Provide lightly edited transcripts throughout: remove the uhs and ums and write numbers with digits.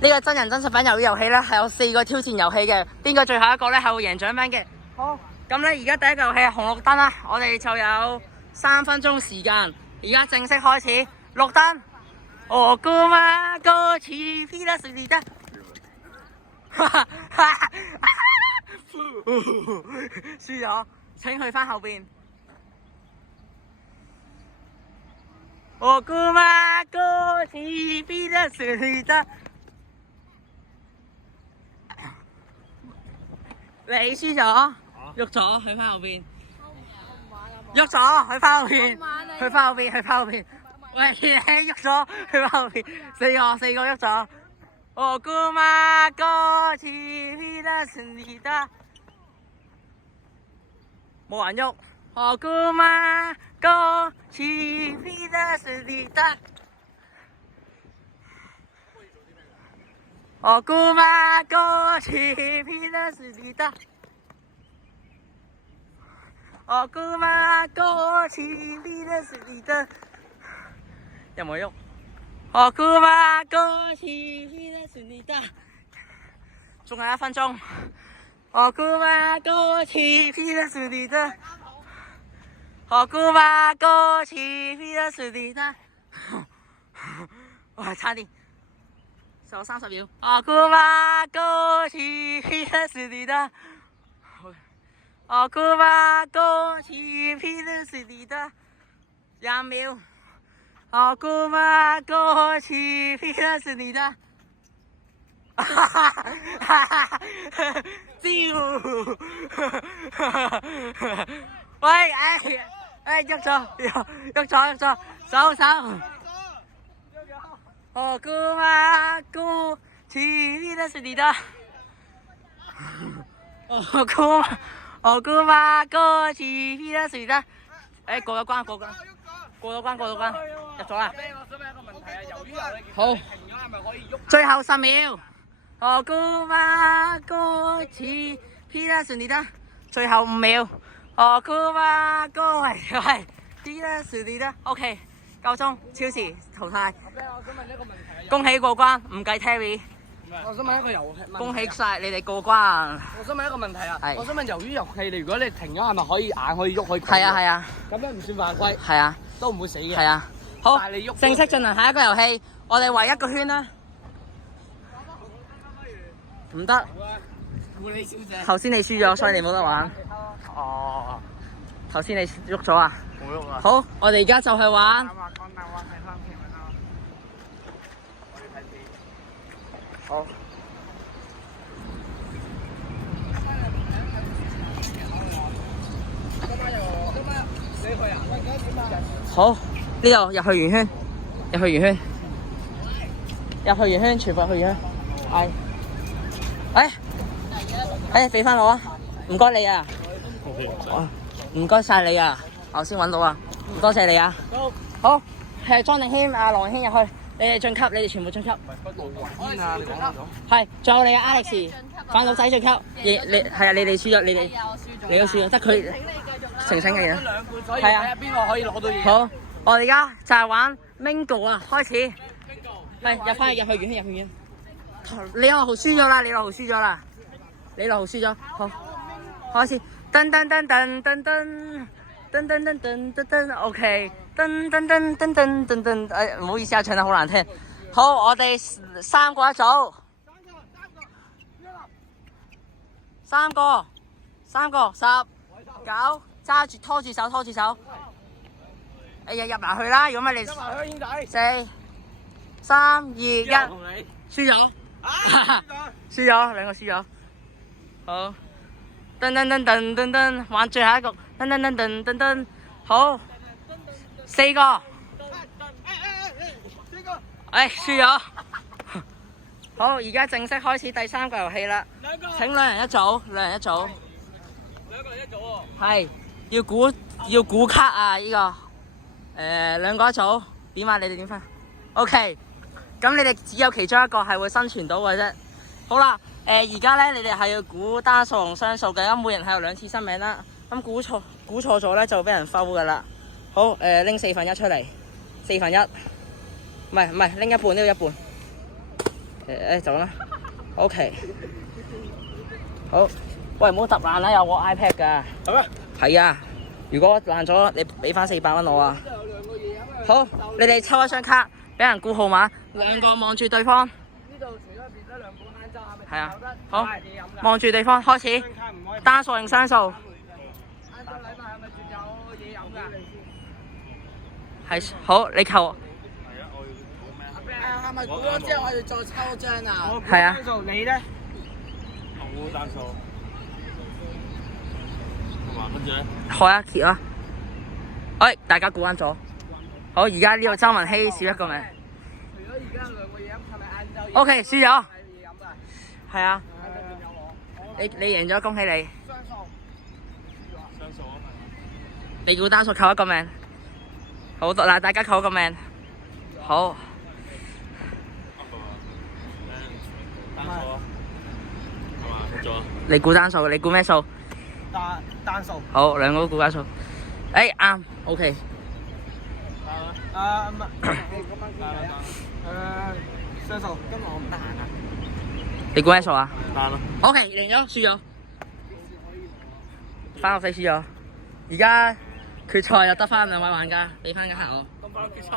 呢個真人真實版魷魚遊戲咧係有4個挑戰遊戲嘅，邊個最後一個咧係會贏獎品嘅。好，咁咧而家第一個遊戲係紅綠燈啦，我哋就有3分鐘時間，而家正式開始。綠燈，我姑媽哥似飛得順利得，輸咗，請去翻後邊。我姑媽哥似飛得順利得。你輸咗，喐咗，去翻後邊。喐咗，去翻後邊，去翻後邊，去翻後邊。喂，你喐咗，去翻後邊。4個喐咗。我姑媽哥似飛得順利得，冇人喐。我姑媽哥似飛得順利得。我姑媽哥似飛得順利得，我姑媽哥似飛得順利得，有冇喐？我姑媽哥似飛得順利得，仲有1分鐘。我姑媽哥似飛得順利得，我姑媽哥似飛得順利得，哇，差啲。仲有30秒。我姑媽哥似飛得順利得，我姑媽哥似飛得順利得，20秒。我姑媽哥似飛得順利得，喂，喐咗，手。我姑媽哥似飛得順利得，我姑媽哥似飛得順利得。過咗關，入咗啦。我想問一個問題啊，由於好，停咗係咪可以喐？最後10秒。我姑媽哥似飛得順利得，最後5秒。我姑媽哥係飛得順利得。OK。夠鐘，超時淘汰。我想問一個問題啊，恭喜過關，唔計 Terry。我想問一個遊戲。恭喜晒你哋過關。我想問一個問題啊，係我想問魷魚遊戲，如果你停咗係咪可以硬可以喐可以？係啊。咁樣唔算犯規。係啊。都唔會死嘅。係啊。好，但係你喐正式進行下一個遊戲，我哋圍1個圈啦。唔得。狐狸小姐。頭先你輸咗，所以你冇得玩。哦。頭先你喐咗啊？冇喐啊。好，我哋而家就去玩。好。好，呢度入去圓圈，全部入去圓圈。係。俾翻我啊！唔該你啊。唔該晒你啊！我先揾到啊！多謝你啊！好，係莊定謙、阿羅軒入去，你哋晉級，你哋全部晉級。係，仲有你啊 Alex，反老仔晉級。你係啊，你哋輸咗，你都輸咗，得佢澄清嘅嘢。係啊，邊個可以攞到嘢？好，我哋而家就係玩 Mingo 啊，開始。係入翻去圓圈。李樂豪輸咗啦，李樂豪輸咗，好，開始。噔噔噔噔噔噔噔噔噔噔噔噔 ，OK， 噔噔噔噔噔噔噔，唔好意思啊，唱得好難聽。好，我哋3個一組，三個，10、9，揸住拖住手。哎呀，入埋去啦，如果唔係你4、3、2、1，輸咗，輸咗，2個輸咗，好。噔噔噔，玩最後一局，噔，好，4個，輸咗，好，而家正式開始第3個遊戲啦，請2人一組，喎。係，要估卡啊呢個，2個一組，點啊？你哋點分 ？OK，咁你哋只有其中一個係會生存到嘅啫。好啦。而家咧，你哋係要估單數同雙數嘅，咁每人係有2次生命啦。咁估錯咗咧，就俾人摟噶啦。好，拎1/4出嚟，1/4，唔係拎一半，呢個一半。走啦。OK。好，喂，唔好揼爛啦，有個 iPad 㗎。係咩？係啊，如果爛咗，你俾翻400蚊我啊。好，你哋抽一張卡，俾人估號碼，兩個望住對方。呢度除咗變咗2個晏晝，係咪？係啊，好，望住對方開始，單數定雙數？晏晝禮物係咪仲有嘢飲㗎？係，好，你求。係咪估咗之後我哋再抽張啊？係啊。你咧？我估單數。同埋跟住咧？開一揭啊！哎，大家估啱咗。好，而家呢個周文希少一個名。除咗而家2個嘢飲，係咪晏晝？OK，輸咗。嘢飲㗎？係啊。你贏咗，恭喜你。雙數。雙數啊！你估單數扣一個命。好，嗱，大家扣一個命。好。單數啊？係嘛？錯咗。你估單數，你估咩數？單數。好，兩個都估單數。誒啱 ，OK。唔係，雙數。今日我唔得閒啊。你估咩數啊？單咯。OK，贏咗，輸咗。3-4輸咗。而家決賽又得翻2位玩家，俾翻間客我。咁快決賽？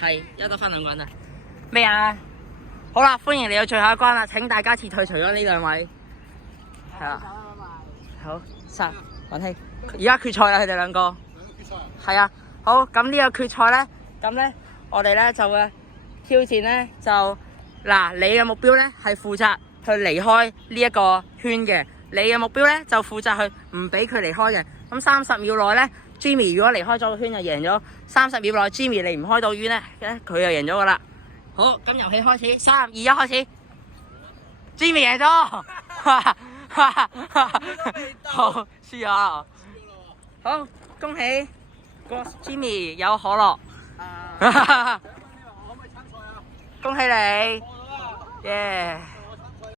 係，一得翻2個人啊。咩啊？好啦，歡迎嚟到最後一關啦！請大家撤退，除咗呢2位。係啊。好，實雲希。而家決賽啦，佢哋兩個。係啊。好，咁呢個決賽咧，咁咧我哋咧就會挑戰咧就嗱，你嘅目標咧係負責去離開呢一個圈嘅，你嘅目標咧就負責去唔俾佢離開嘅。咁30秒內咧 ，Jimmy 如果離開咗個圈就贏咗；30秒內 Jimmy 離唔開到圈咧，佢就贏咗噶啦。好，咁遊戲開始，3、2、1開始 ，Jimmy 贏咗，好輸咗，好恭喜個 Jimmy 有可樂，恭喜你，耶！